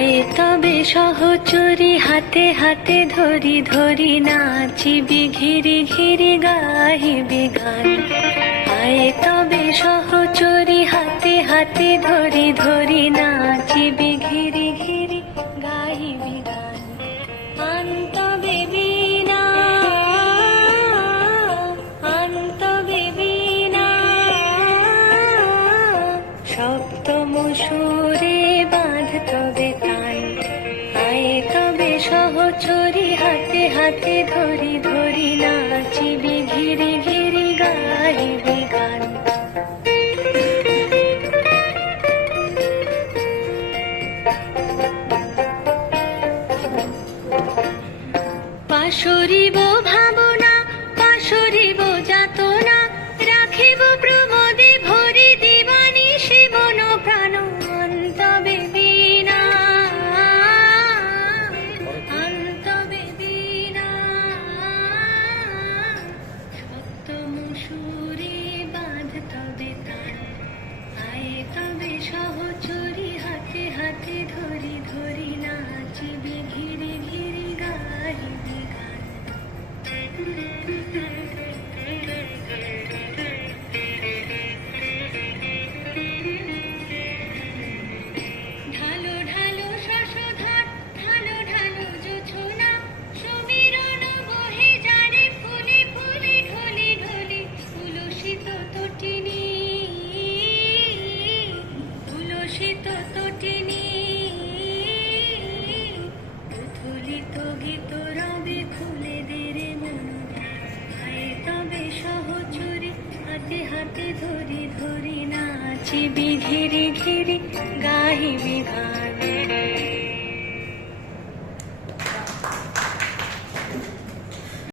আয় তবে সহচরী হাতে হাতে ধরি ধরি নাচিবি ঘিরি ঘিরি গাহিবি গান। আয় তবে সহচরী হাতে হাতে ধরি ধরি নাচিবি ঘিরি ঘিরি গাহিবি গান। আন্তবে বীণা আন্তবে বীণা সপ্তম সুরে বাঁধ তবে কান। আয় তবে সহচরী হাতে হাতে ধরি ধরি নাচিবি ঘিরি ঘিরি গাহিবি গান। পাশরিব ভাবনা পাশরিব যাতনা রাখিব প্রমোদে ভরি দিবানি শিবন প্রাণ। অন্তবে বীণা অন্তবে বীণা সপ্তম সুরে বাঁধ তবে কান। আয় তবে সহচরী হাতে হাতে ধরি ধরি নাচিবি ঘিরি ঘিরি গাহিবি গান। ঢালো ঢালো শশধর ঢালো ঢালো জোছনা সমীরণ বহে জারে ফুলে ফুলে ঢলি ঢলি তুলসিত তটিনী তুলসিত তটিনী উথলিত গীত রবে খুলে দেরে মন। আয় তবে সহচরী হাতে হাতে ধরি ধরি নাচিবি ঘিরি ঘিরি গাহিবি গান।